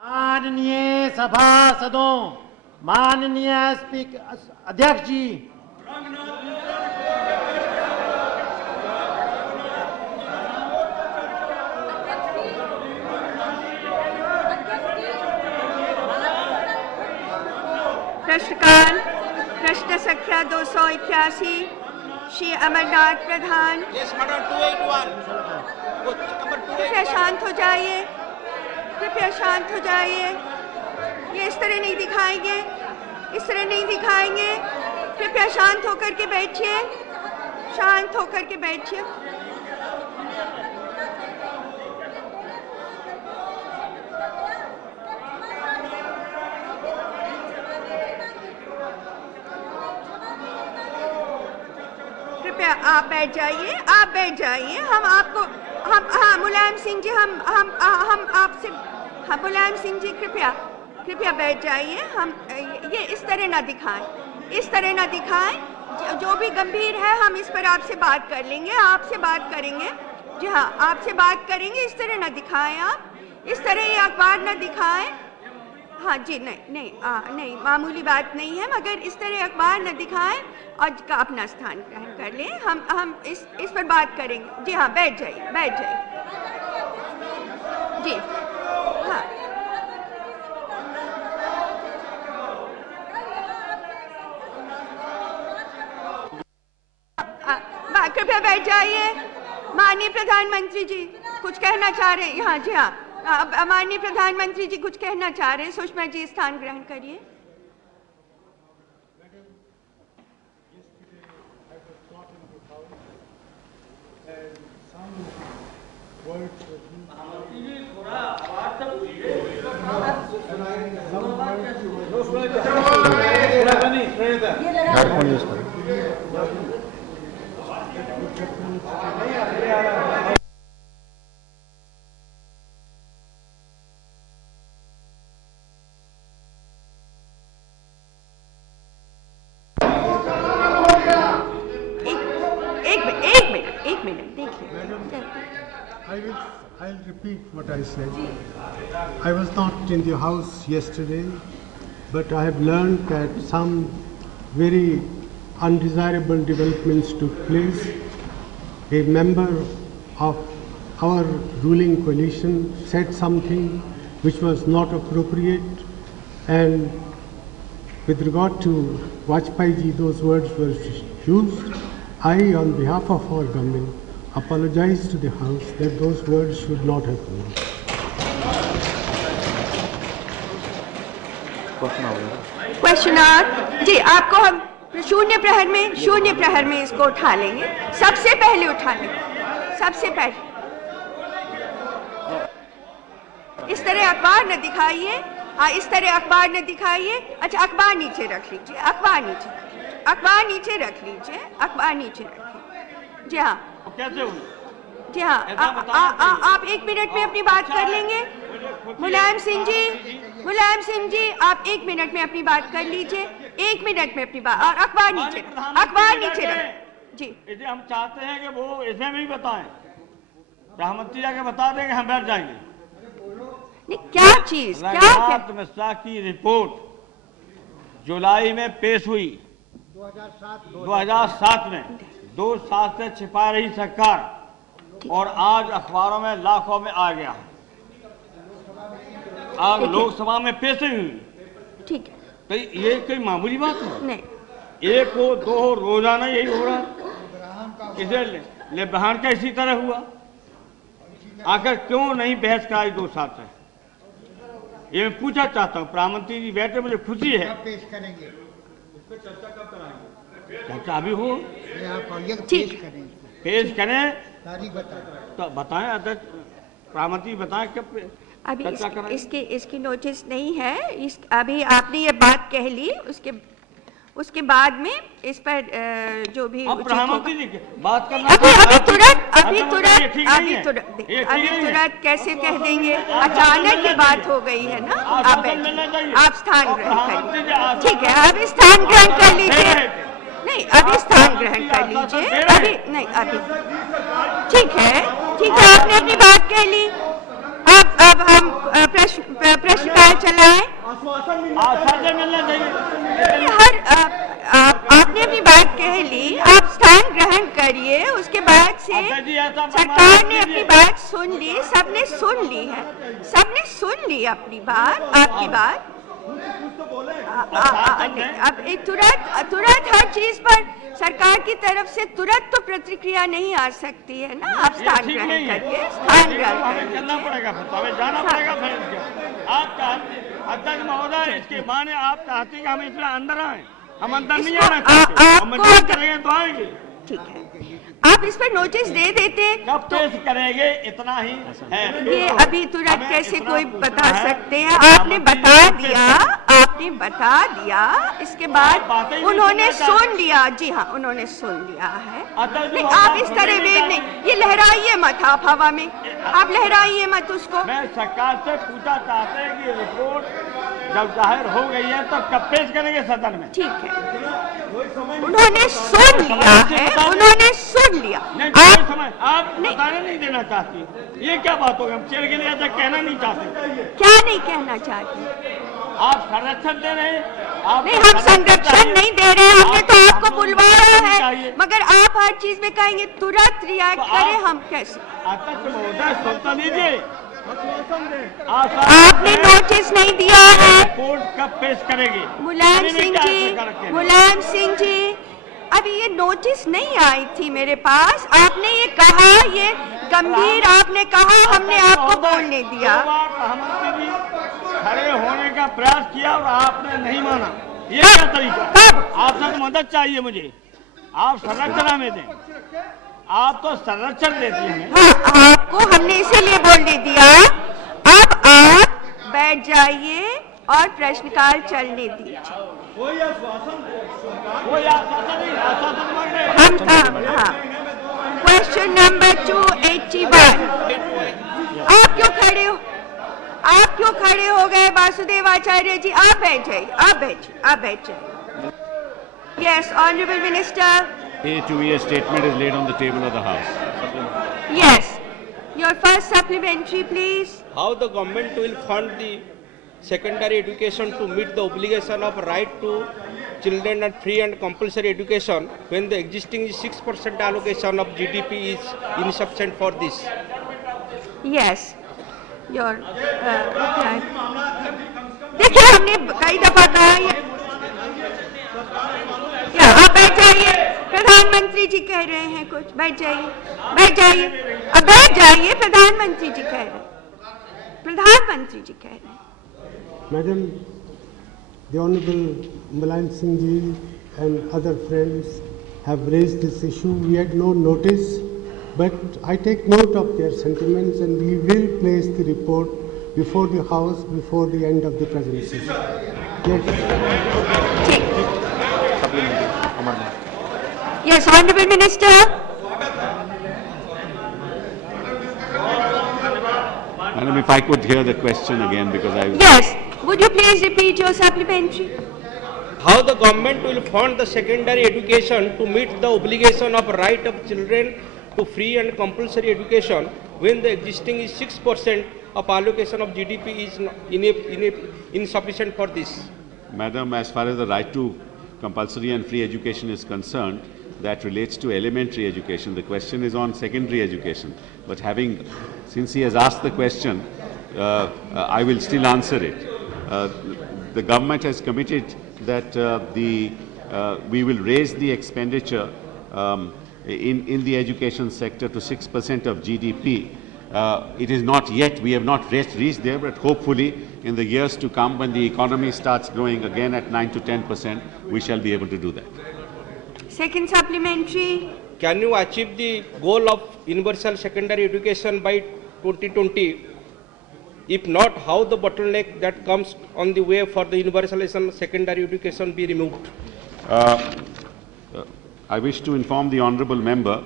माननीय सभासदों, माननीय स्पीकर अध्यक्ष जी, प्रश्नकाल प्रश्न संख्या 281 श्री अमरनाथ प्रधान। कृपया शांत हो जाइए, कृपया शांत हो जाइए। ये इस तरह नहीं दिखाएंगे, इस तरह नहीं दिखाएंगे। कृपया शांत होकर के बैठिए, शांत होकर के बैठिए। कृपया आप बैठ जाइए, आप बैठ जाइए। हम आपको हाँ मुलायम सिंह जी, हम आपसे हाँ मुलायम सिंह जी कृपया बैठ जाइए। हम ये इस तरह ना दिखाएं, इस तरह ना दिखाएं। जो भी गंभीर है हम इस पर आपसे बात कर लेंगे, आपसे बात करेंगे। जी हाँ, आपसे बात करेंगे। इस तरह ना दिखाएं, आप इस तरह ये अखबार ना दिखाएं। हाँ जी, नहीं मामूली बात नहीं है, मगर इस तरह अखबार न दिखाएं और का अपना स्थान ग्रहण कर लें। हम इस पर बात करेंगे। जी हाँ, बैठ जाइए, बैठ जाइए। जी हाँ, कृपया बैठ जाइए। माननीय प्रधानमंत्री जी कुछ कहना चाह रहे हैं। हाँ जी हाँ, माननीय प्रधानमंत्री जी कुछ कहना चाह रहे हैं। सुषमा जी स्थान ग्रहण करिए। एक मिनट देखिए। I'll repeat what I said. I was not in the house yesterday, but I have learned that some very undesirable developments took place. A member of our ruling coalition said something which was not appropriate, and with regard to Vajpayee ji, those words were used. I, on behalf of our government, apologize to the House that those words should not have been. Question hour जी, आपको हम शून्य प्रहर में इसको उठा लेंगे। सबसे पहले उठा लेंगे, सबसे पहले। इस तरह अखबार न दिखाइए, इस तरह अखबार न दिखाइए। अच्छा, अखबार नीचे रख लीजिए, अखबार नीचे रख लीजिए, अखबार नीचे रखिए। जी हाँ, कैसे हुई? जी हाँ, आप 1 मिनट में अपनी बात कर लेंगे। मुलायम सिंह जी आप 1 मिनट में अपनी बात कर लीजिए। 1 मिनट में अपनी बात, और अखबार नीचे रख जी। इसे हम चाहते हैं कि वो इसमें भी बताएं, प्रधानमंत्री जाके बता देंगे, हम बैठ जाएंगे। नहीं, क्या चीज, क्या मिश्रा की रिपोर्ट जुलाई में पेश हुई 2007 में। 2 साल से छिपा रही सरकार, और आज अखबारों में लाखों में आ गया। आज लोकसभा में पेश नहीं हुई। ठीक है, तो ये कोई मामूली बात है? नहीं, 1 हो 2 हो, रोजाना यही हो रहा है। इसे लेबहान का इसी तरह हुआ। आखिर क्यों नहीं बहस कराई 2 साल से? ये मैं पूछना चाहता हूँ। प्रधानमंत्री जी बैठे, मुझे खुशी है। पेश करेंगे, चर्चा कब कराएंगे? चर्चा अभी हो, पेश करें तारीख बताएं। तो बताएं अध्यक्ष, प्रधानमंत्री बताएं कब अभी चर्चा कराएं। इसकी नोटिस नहीं है। अभी आपने ये बात कह ली, उसके बाद में इस पर जो भी प्रधानमंत्री जी बात करना, तुरंत कैसे कह देंगे? अचानक ये बात हो गई है ना। आप स्थान ग्रहण करिए। ठीक है, अब स्थान ग्रहण कर लीजिए। नहीं, अभी स्थान ग्रहण कर लीजिए। अभी नहीं, अभी ठीक है, आपने अपनी बात कह ली। आप अब हम प्रश्नकाल चलाएं। आश्वासन मिलना चाहिए। आपने अपनी बात कह ली, आप स्थान ग्रहण करिए। उसके बाद से सरकार ने अपनी बात सुन ली, सबने सुन ली है, सबने सुन ली अपनी बात, आपकी बात। अब तुरंत हर चीज पर सरकार की तरफ से तुरंत तो प्रतिक्रिया नहीं आ सकती है ना। आप स्थान ग्रहण करिए, स्थान ग्रहण करना पड़ेगा, फिर जाना पड़ेगा। आप अध्यक्ष महोदय, इसके माने आप चाहते हैं कि हम इसमें अंदर आए? हम अंदर नहीं आना चाहते, हम मदद करेंगे तो आएंगे। ठीक है, आप इस पर नोटिस दे देते। कब पेश करेंगे, इतना ही है। ये अभी तुरंत कैसे कोई बता सकते हैं? आपने बता दिया, आपने बता दिया, इसके बाद उन्होंने सुन लिया। जी हाँ, उन्होंने सुन लिया है। नहीं, आप इस तरह वेग नहीं, ये लहराइए मत आप हवा में, आप लहराइए मत उसको। मैं सरकार से पूछा चाहते हैं कि रिपोर्ट जब जाहिर हो गई है तो कब पेश करेंगे सदन में? ठीक है, उन्होंने सुन लिया है, उन्होंने सुन लिया। आप बताने नहीं देना चाहती, ये क्या बात होगी? हम चेयर के लिए ऐसा कहना नहीं चाहते। क्या नहीं कहना चाहते? आप संरक्षण दे रहे हैं। नहीं, हम संरक्षण नहीं दे रहे हैं, हमने तो आपको बुलवाया है, मगर आप हर चीज में कहेंगे तुरंत रिएक्ट करें, हम कैसे? अध्यक्ष महोदय, सुनता लीजिए, आपने नोटिस नहीं दिया है। कोर्ट कब पेश करेगी? मुलायम सिंह जी, अभी ये नोटिस नहीं आई थी मेरे पास। आपने ये कहा, ये गंभीर आपने कहा, हमने आपको बोलने दिया। खड़े होने का प्रयास किया और आपने नहीं माना, ये क्या तरीका? आपसे तो मदद चाहिए मुझे, आप संरक्षण हमें दें, आप तो संरक्षण देती हैं। हाँ, आपको हमने इसीलिए बोलने दिया। अब आप बैठ जाइए और प्रश्नकाल चलने दीजिए। कोई आश्वासन नहीं, आश्वासन मांग रहे हैं। हाँ, क्वेश्चन नंबर 281। आप क्यों खड़े हो? आप क्यों खड़े हो गए वासुदेव आचार्य जी? आप बैठ जाइए, आप बैठ जाइए। Yes, Honorable Minister. A2E statement is laid on the table of the House. Yes. Your first supplementary, please. How the government will fund the secondary education to meet the obligation of right to children and free and compulsory education when the existing 6% allocation of GDP is insufficient for this? Yes. Your देखिए, हमने कई दफा कहा ये। आप बैठ जाइए, प्रधानमंत्री जी कह रहे हैं कुछ। बैठ जाइए, अब बैठ जाइए, प्रधानमंत्री जी कह रहे हैं, प्रधानमंत्री जी कह रहे हैं। Madam, the Honorable Mulayam Singh ji and other friends have raised this issue. We had no notice, but I take note of their sentiments and we will place the report before the House before the end of the present session. Yes, Honorable Minister. Madam, if I could hear the question again, because I... Yes, would you please repeat your supplementary? How the government will fund the secondary education to meet the obligation of right of children to free and compulsory education when the existing is 6% of allocation of GDP is insufficient for this? Madam, as far as the right to compulsory and free education is concerned, that relates to elementary education. The question is on secondary education. But since he has asked the question, I will still answer it. The government has committed that we will raise the expenditure in the education sector to 6% of GDP. It is not yet, we have not reached there, but hopefully in the years to come, when the economy starts growing again at 9 to 10%, we shall be able to do that. Second supplementary. Can you achieve the goal of universal secondary education by 2020? If not, how the bottleneck that comes on the way for the universalization secondary education be removed? I wish to inform the honourable member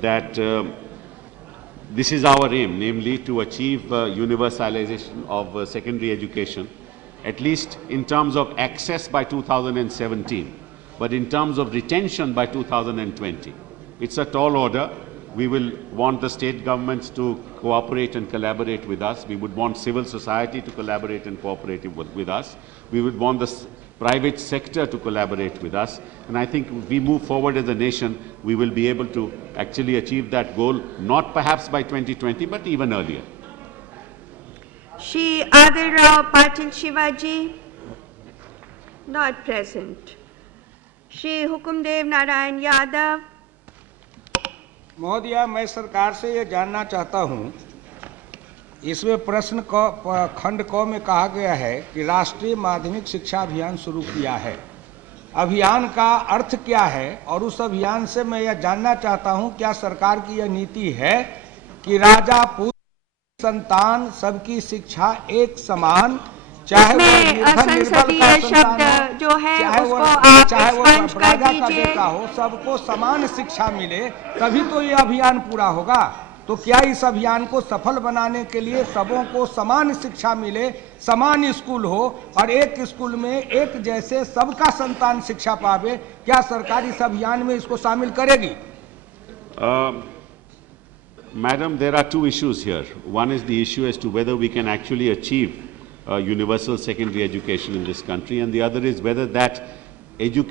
that this is our aim, namely to achieve universalization of secondary education, at least in terms of access by 2017, but in terms of retention by 2020. It's a tall order, We will want the state governments to cooperate and collaborate with us. We would want civil society to collaborate and cooperate with us. We would want the private sector to collaborate with us. And I think if we move forward as a nation, we will be able to actually achieve that goal, not perhaps by 2020, but even earlier. Shri Adil Rao Patil Shivaji, not present. Shri Hukumdev Narayan Yadav. महोदया, मैं सरकार से ये जानना चाहता हूँ, इसमें प्रश्न खंड क में कहा गया है कि राष्ट्रीय माध्यमिक शिक्षा अभियान शुरू किया है। अभियान का अर्थ क्या है और उस अभियान से मैं यह जानना चाहता हूँ, क्या सरकार की यह नीति है कि राजा पूत संतान सबकी शिक्षा एक समान, चाहे वो संसदीय शब्द जो है उसको आप एक्सपेंड कर दीजिए, हो, सबको समान शिक्षा मिले, तभी तो ये अभियान पूरा होगा। तो क्या इस अभियान को सफल बनाने के लिए सबों को समान शिक्षा मिले, समान स्कूल हो और एक स्कूल में एक जैसे सबका संतान शिक्षा पावे, क्या सरकार इस अभियान में इसको शामिल करेगी? Madam, there are two issues here. One is the issue as to whether we can actually achieve universal secondary education in this country, and the other is whether that education